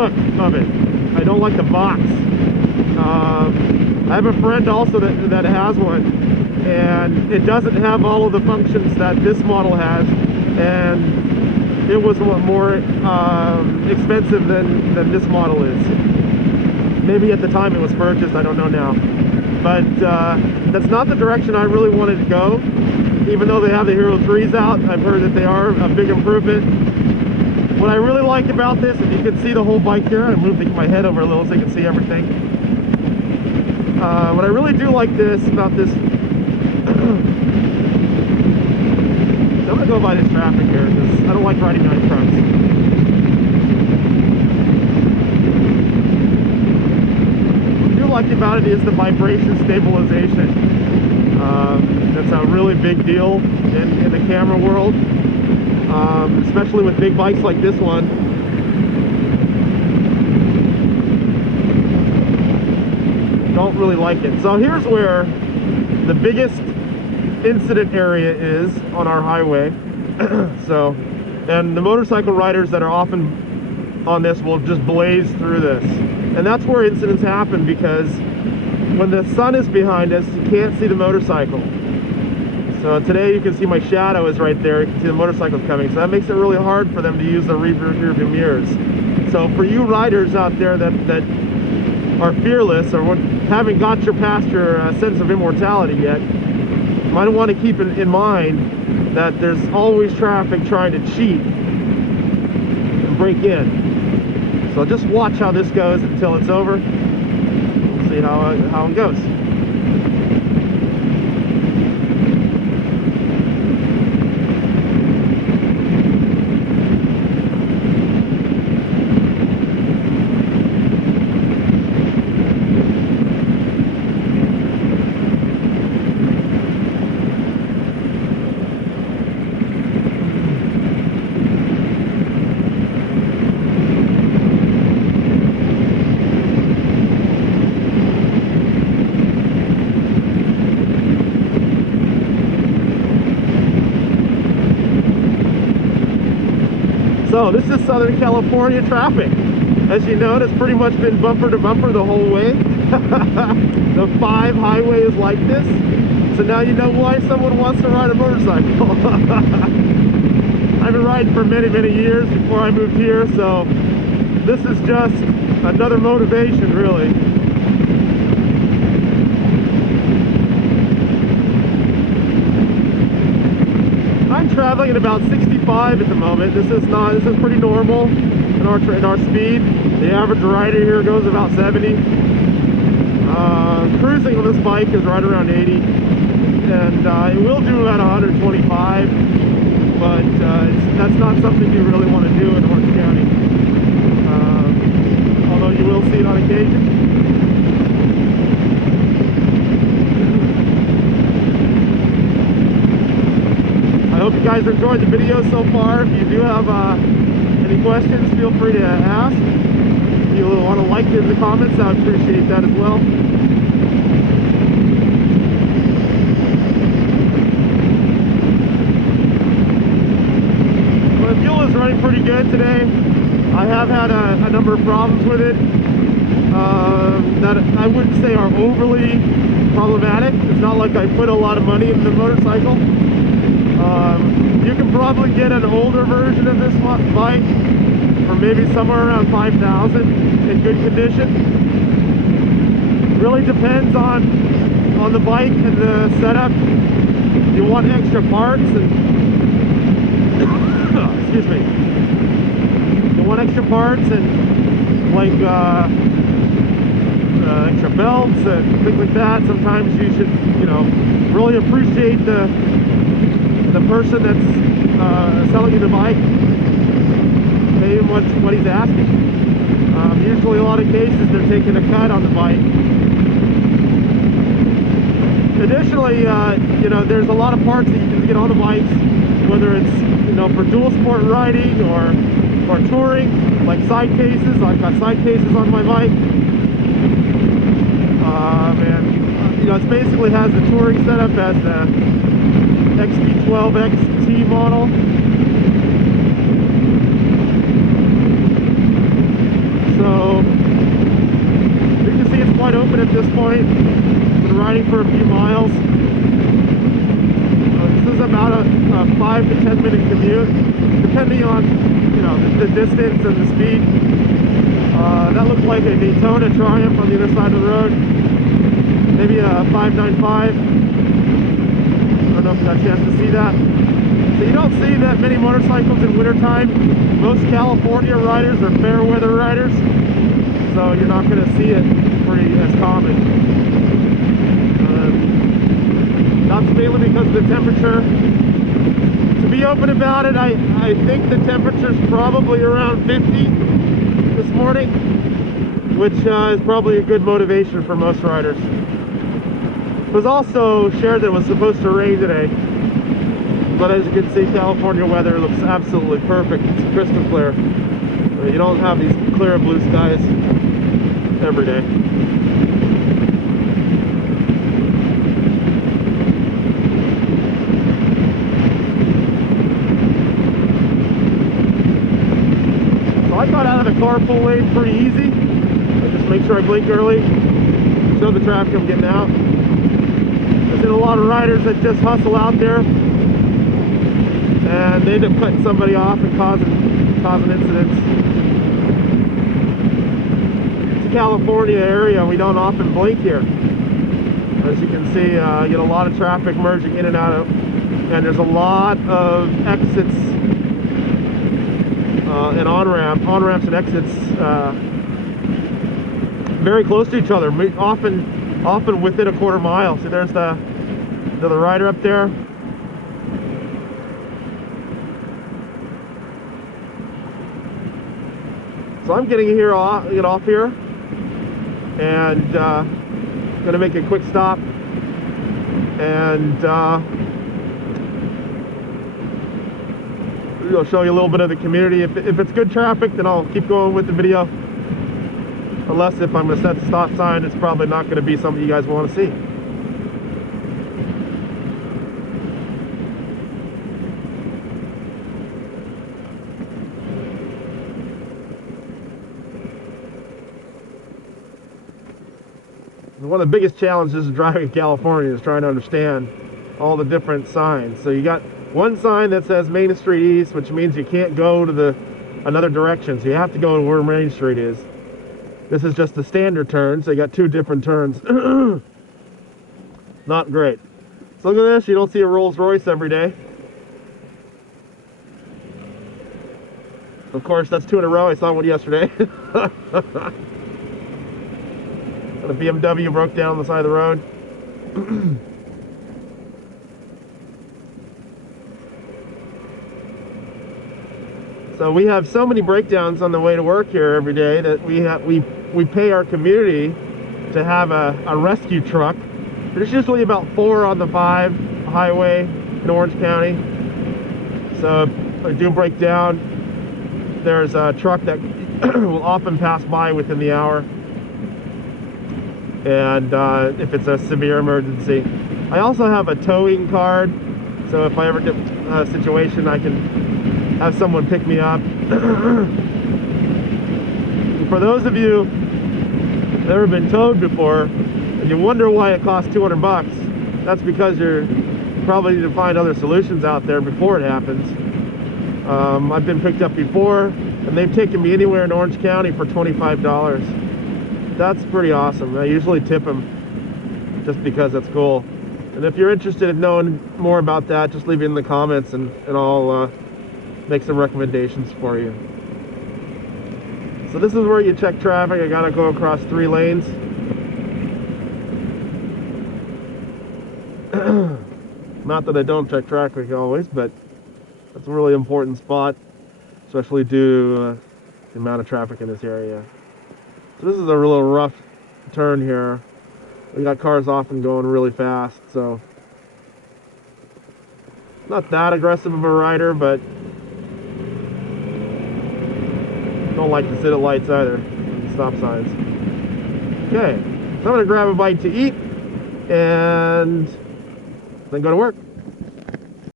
look of it. I don't like the box. I have a friend also that has one, and it doesn't have all of the functions that this model has, and it was a lot more expensive than this model is. Maybe at the time it was purchased, I don't know now. But that's not the direction I really wanted to go. Even though they have the Hero 3s out, I've heard that they are a big improvement. What I really like about this, if you can see the whole bike here, I'm moving my head over a little so you can see everything. What I really do like about this, I'm gonna go by this traffic here because I don't like riding behind trucks. What I do like about it is the vibration stabilization. That's a really big deal in the camera world. Especially with big bikes like this one. Don't really like it. So here's where the biggest incident area is on our highway. And the motorcycle riders that are often on this will just blaze through this. And that's where incidents happen, because when the sun is behind us, you can't see the motorcycle. So today you can see my shadow is right there. You can see the motorcycles coming. So that makes it really hard for them to use the rear view mirrors. So for you riders out there that are fearless or haven't got past your sense of immortality yet, you might want to keep in mind that there's always traffic trying to cheat and break in. So just watch how this goes until it's over. We'll see how it goes. So this is Southern California traffic. As you know, it's pretty much been bumper to bumper the whole way. The 5 highway is like this. So now you know why someone wants to ride a motorcycle. I've been riding for many, many years before I moved here, so this is just another motivation, really. I'm traveling at about 65 at the moment. This is pretty normal in our speed. The average rider here goes about 70. Cruising on this bike is right around 80, and it will do about 125. But that's not something you really want to do in Orange County. Although you will see it on occasion. I hope you guys are enjoying the video so far. If you do have any questions, feel free to ask. If you want to like it in the comments, I would appreciate that as well. Well, the fuel is running pretty good today. I have had a number of problems with it that I wouldn't say are overly problematic. It's not like I put a lot of money into the motorcycle. You can probably get an older version of this bike for maybe somewhere around $5,000 in good condition. Really depends on the bike and the setup. You want extra parts and excuse me. You want extra parts and like extra belts and things like that. Sometimes you should, really appreciate the person that's selling you the bike. Pay him what he's asking. Usually a lot of cases they're taking a cut on the bike. Additionally, there's a lot of parts that you can get on the bikes, whether it's for dual sport riding or touring, like side cases. I've got side cases on my bike. And it basically has the touring setup as the xb12x model. this point. Been riding for a few miles. This is about a 5 to 10 minute commute, depending on, you know, the distance and the speed. That looks like a Daytona Triumph on the other side of the road. Maybe a 595. I don't know if you got a chance to see that. So you don't see that many motorcycles in wintertime. Most California riders are fair weather riders, so you're not going to see it pretty as common. That's mainly because of the temperature. To be open about it, I think the temperature's probably around 50 this morning, which is probably a good motivation for most riders. It was also shared that it was supposed to rain today, but as you can see, California weather looks absolutely perfect. It's crystal clear. You don't have these clear blue skies every day. So I got out of the carpool lane pretty easy. I just make sure I blink early, show the traffic I'm getting out. There's been a lot of riders that just hustle out there and they end up cutting somebody off and causing incidents. It's a California area, we don't often blink here. As you can see, you get a lot of traffic merging in and out of, and there's a lot of exits and on-ramps and exits very close to each other, often within a quarter mile. See, there's the rider up there. So I'm getting get off here, and gonna make a quick stop, and I'll show you a little bit of the community. If it's good traffic, then I'll keep going with the video. Unless if I'm going to set the stop sign, it's probably not going to be something you guys want to see. One of the biggest challenges of driving in California is trying to understand all the different signs. So you got one sign that says Main Street East, which means you can't go to another direction. So you have to go to where Main Street is. This is just the standard turn, so you got two different turns. Not great. So look at this, you don't see a Rolls Royce every day. Of course, that's two in a row. I saw one yesterday. A BMW broke down on the side of the road. So we have so many breakdowns on the way to work here every day that we pay our community to have a rescue truck. There's usually about 4 on the 5 highway in Orange County. So if I do break down, there's a truck that will often pass by within the hour. And if it's a severe emergency. I also have a towing card, so if I ever get a situation, I can have someone pick me up. For those of you that have ever been towed before, and you wonder why it costs 200 bucks, that's because you probably need to find other solutions out there before it happens. I've been picked up before, and they've taken me anywhere in Orange County for $25. That's pretty awesome. I usually tip them just because that's cool. And if you're interested in knowing more about that, just leave it in the comments, and I'll make some recommendations for you. So this is where you check traffic. I gotta go across 3 lanes. Not that I don't check traffic always, but that's a really important spot, especially due to the amount of traffic in this area. So this is a real rough turn here. We got cars often going really fast, so not that aggressive of a rider, but don't like to sit at lights either, stop signs. Okay, so I'm gonna grab a bite to eat and then go to work.